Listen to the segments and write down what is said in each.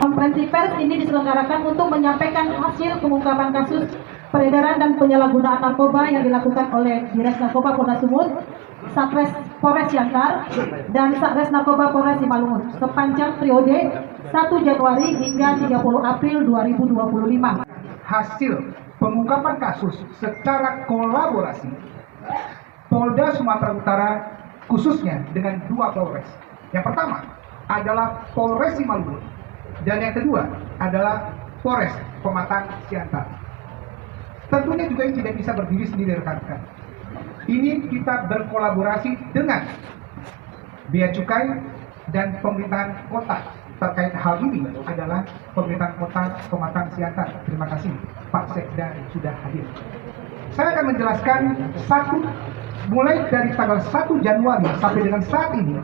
Konferensi pers ini diselenggarakan untuk menyampaikan hasil pengungkapan kasus peredaran dan penyalahgunaan narkoba yang dilakukan oleh Dinas Narkoba Polda Sumut, Satres Polres Siantar, dan Satres Narkoba Polres Simalungun sepanjang periode 1 Januari hingga 30 April 2025. Hasil pengungkapan kasus secara kolaborasi Polda Sumatera Utara khususnya dengan 2 Polres. Yang pertama adalah Polres Simalungun dan yang kedua adalah Polres Pematang Siantar. Tentunya juga ini tidak bisa berdiri sendiri rekan-rekan. Ini kita berkolaborasi dengan Bea Cukai dan pemerintahan kota. Terkait hal ini adalah pemerintahan kota Pematang Siantar. Terima kasih Pak Sekda sudah hadir. Saya akan menjelaskan mulai dari tanggal 1 Januari sampai dengan saat ini,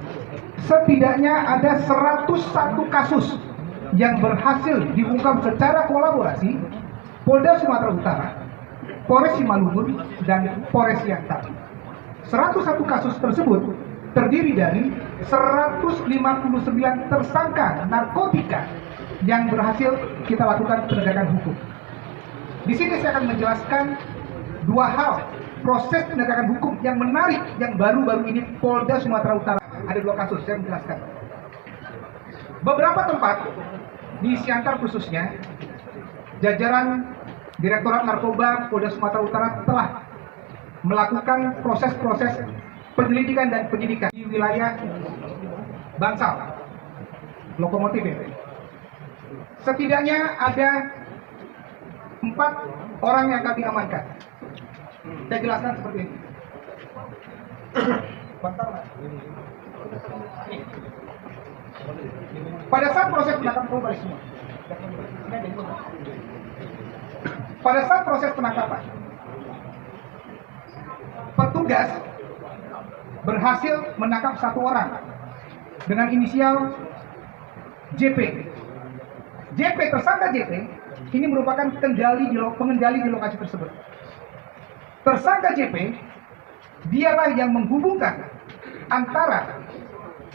setidaknya ada 101 kasus yang berhasil diungkap secara kolaborasi Polda Sumatera Utara, Polres Simalungun, dan Polres Siantar. 101 kasus tersebut terdiri dari 159 tersangka narkotika yang berhasil kita lakukan penegakan hukum. Di sini saya akan menjelaskan 2 hal proses penegakan hukum yang menarik yang baru-baru ini Polda Sumatera Utara. Ada 2 kasus, saya menjelaskan. Beberapa tempat di Siantar khususnya, jajaran Direktorat Narkoba Polda Sumatera Utara telah melakukan proses-proses penyelidikan dan penyidikan di wilayah Bangsal, Lokomotif. Setidaknya ada 4 orang yang kami amankan. Saya jelaskan seperti ini. Pada saat proses penangkapan petugas berhasil menangkap 1 orang dengan inisial JP. Tersangka JP ini merupakan pengendali di lokasi tersebut. Tersangka JP dialah yang menghubungkan antara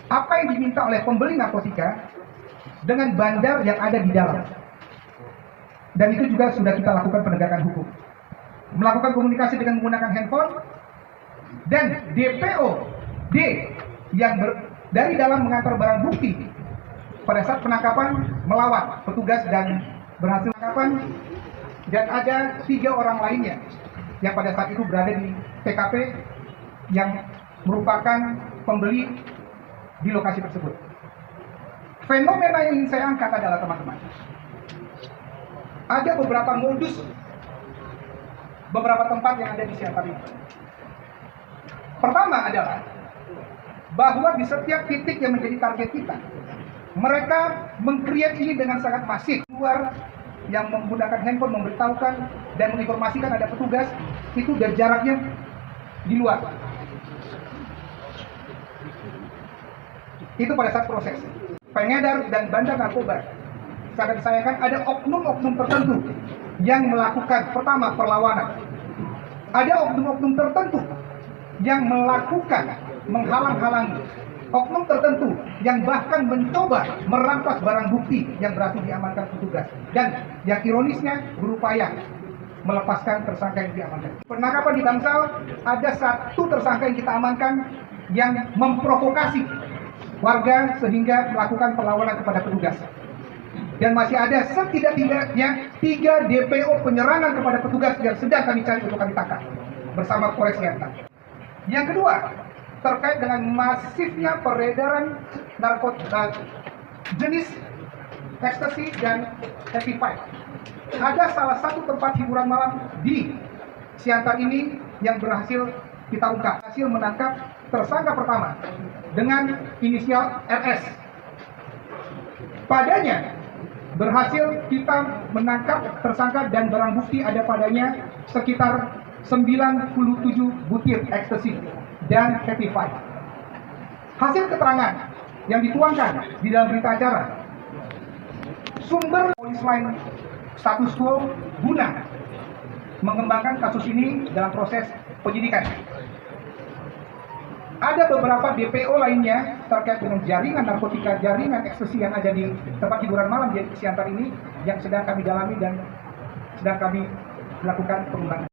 apa yang diminta oleh pembeli narkotika dengan bandar yang ada di dalam. Dan itu juga sudah kita lakukan penegakan hukum. Melakukan komunikasi dengan menggunakan handphone, dan DPO D yang dari dalam mengantar barang bukti pada saat penangkapan melawan petugas dan berhasil penangkapan. Dan ada 3 orang lainnya yang pada saat itu berada di TKP yang merupakan pembeli di lokasi tersebut. Fenomena yang ingin saya angkat adalah, teman-teman, ada beberapa modus beberapa tempat yang ada di Siantar ini. Pertama adalah bahwa di setiap titik yang menjadi target kita, mereka meng-create ini dengan sangat masif. Luar yang menggunakan handphone memberitahukan dan menginformasikan ada petugas, itu dari jaraknya di luar. Itu pada saat proses. Pengedar dan bandar narkoba, sangat disayangkan ada oknum-oknum tertentu yang melakukan, pertama, perlawanan. Ada oknum-oknum tertentu yang melakukan menghalang-halangi. Oknum tertentu yang bahkan mencoba merampas barang bukti yang berhasil diamankan petugas. Dan yang ironisnya berupaya melepaskan tersangka yang diamankan. Penangkapan di Bangsal, ada 1 tersangka yang kita amankan yang memprovokasi warga sehingga melakukan perlawanan kepada petugas. Dan masih ada setidak-tidaknya 3 DPO penyerangan kepada petugas yang sedang kami cari untuk kami tangkap bersama Polres Siantar. Yang kedua, terkait dengan masifnya peredaran narkotika jenis ekstasi dan happy pipe. Ada salah satu tempat hiburan malam di Siantar ini yang berhasil kita ungkap. Hasil menangkap tersangka pertama dengan inisial RS. Padanya berhasil kita menangkap tersangka dan barang bukti ada padanya sekitar 97 butir ekstasi dan happy five. Hasil keterangan yang dituangkan di dalam berita acara, sumber polis lain status quo guna mengembangkan kasus ini dalam proses penyidikan. Ada beberapa DPO lainnya terkait dengan jaringan narkotika, jaringan ekstasi yang ada di tempat hiburan malam di Siantar ini yang sedang kami dalami dan sedang kami lakukan pengembangan.